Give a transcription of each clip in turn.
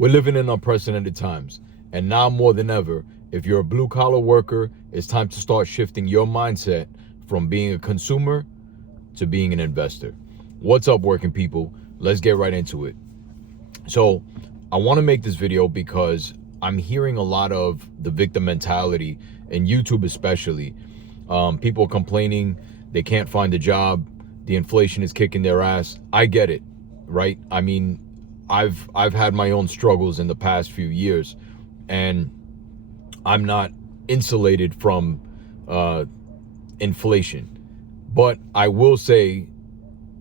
We're living in unprecedented times, and now more than ever, if you're a blue-collar worker, it's time to start shifting your mindset from being a consumer to being an investor. What's up, working people? Let's get right into it. So I want to make this video because I'm hearing a lot of the victim mentality in YouTube, especially. People complaining they can't find a job, the inflation is kicking their ass. I get it, right? I mean, I've had my own struggles in the past few years, and I'm not insulated from inflation. But I will say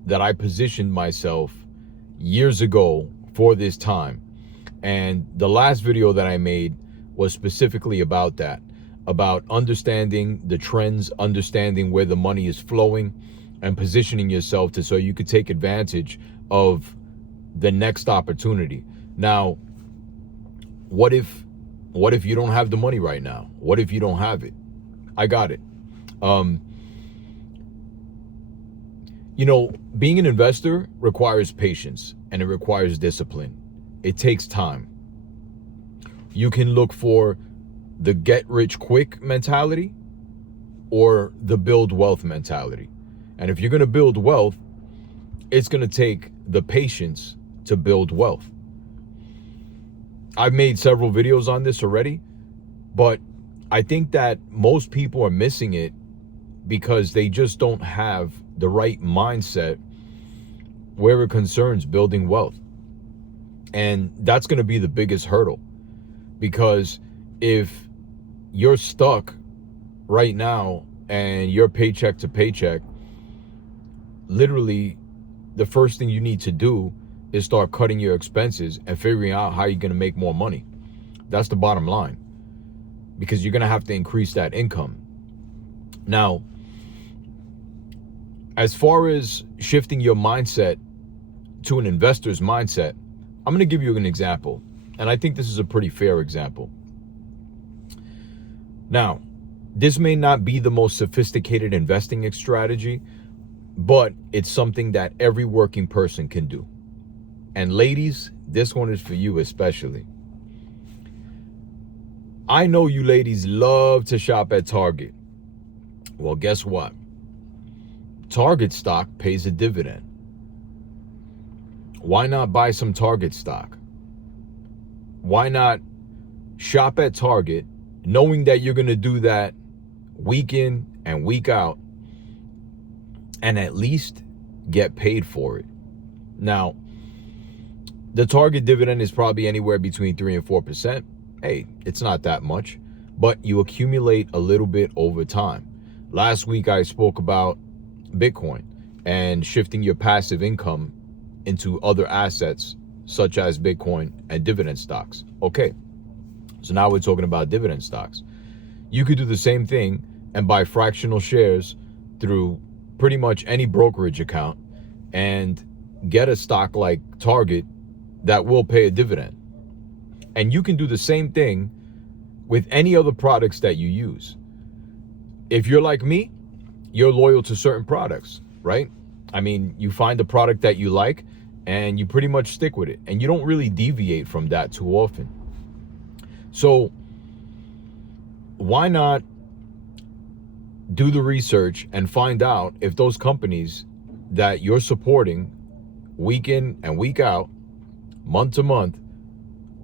that I positioned myself years ago for this time. And the last video that I made was specifically about that, about understanding the trends, understanding where the money is flowing, and positioning yourself so you could take advantage of the next opportunity. Now, what if you don't have the money right now? What if you don't have it? I got it. You know, being an investor requires patience and it requires discipline. It takes time. You can look for the get rich quick mentality or the build wealth mentality. And if you're going to build wealth, it's going to take the patience to build wealth. I've made several videos on this already, but I think that most people are missing it because they just don't have the right mindset where it concerns building wealth. And that's going to be the biggest hurdle, because if you're stuck right now and you're paycheck to paycheck, literally the first thing you need to do is start cutting your expenses and figuring out how you're going to make more money. That's the bottom line, because you're going to have to increase that income. Now, as far as shifting your mindset to an investor's mindset, I'm going to give you an example, and I think this is a pretty fair example. Now, this may not be the most sophisticated investing strategy, but it's something that every working person can do. And ladies, this one is for you especially. I know you ladies love to shop at Target. Well, guess what? Target stock pays a dividend. Why not buy some Target stock? Why not shop at Target knowing that you're going to do that week in and week out and at least get paid for it? Now, the Target dividend is probably anywhere between 3 and 4%. Hey, it's not that much, but you accumulate a little bit over time. Last week, I spoke about Bitcoin and shifting your passive income into other assets such as Bitcoin and dividend stocks. Okay, so now we're talking about dividend stocks. You could do the same thing and buy fractional shares through pretty much any brokerage account and get a stock like Target that will pay a dividend. And you can do the same thing with any other products that you use. If you're like me, you're loyal to certain products, right? I mean, you find a product that you like and you pretty much stick with it, and you don't really deviate from that too often. So why not do the research and find out if those companies that you're supporting week in and week out, month to month,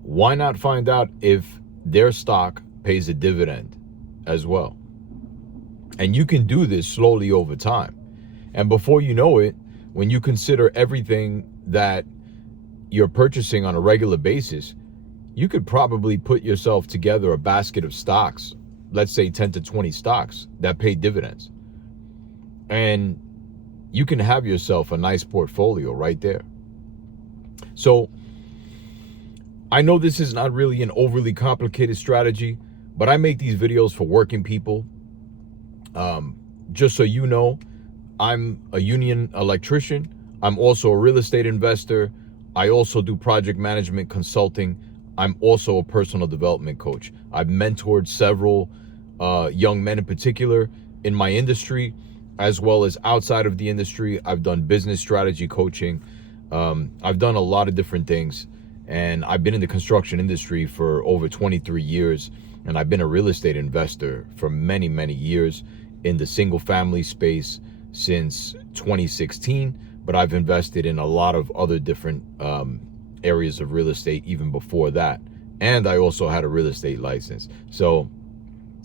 why not find out if their stock pays a dividend as well? And you can do this slowly over time. And before you know it, when you consider everything that you're purchasing on a regular basis, you could probably put yourself together a basket of stocks, let's say 10 to 20 stocks that pay dividends. And you can have yourself a nice portfolio right there. So I know this is not really an overly complicated strategy, but I make these videos for working people. Just so you know, I'm a union electrician. I'm also a real estate investor. I also do project management consulting. I'm also a personal development coach. I've mentored several young men in particular in my industry, as well as outside of the industry. I've done business strategy coaching. I've done a lot of different things. And I've been in the construction industry for over 23 years. And I've been a real estate investor for many, many years in the single family space since 2016. But I've invested in a lot of other different areas of real estate even before that. And I also had a real estate license. So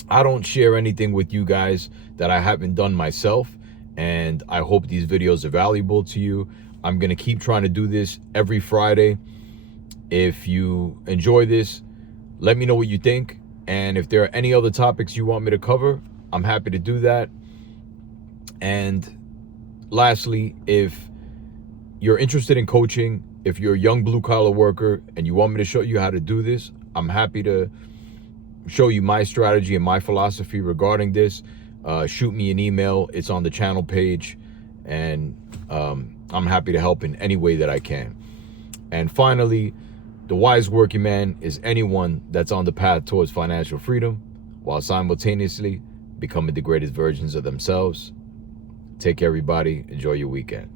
I don't share anything with you guys that I haven't done myself. And I hope these videos are valuable to you. I'm going to keep trying to do this every Friday. If you enjoy this, let me know what you think. And if there are any other topics you want me to cover, I'm happy to do that. And lastly, if you're interested in coaching, if you're a young blue collar worker and you want me to show you how to do this, I'm happy to show you my strategy and my philosophy regarding this. Shoot me an email. It's on the channel page. And I'm happy to help in any way that I can. And finally, the wise working man is anyone that's on the path towards financial freedom while simultaneously becoming the greatest versions of themselves. Take care, everybody. Enjoy your weekend.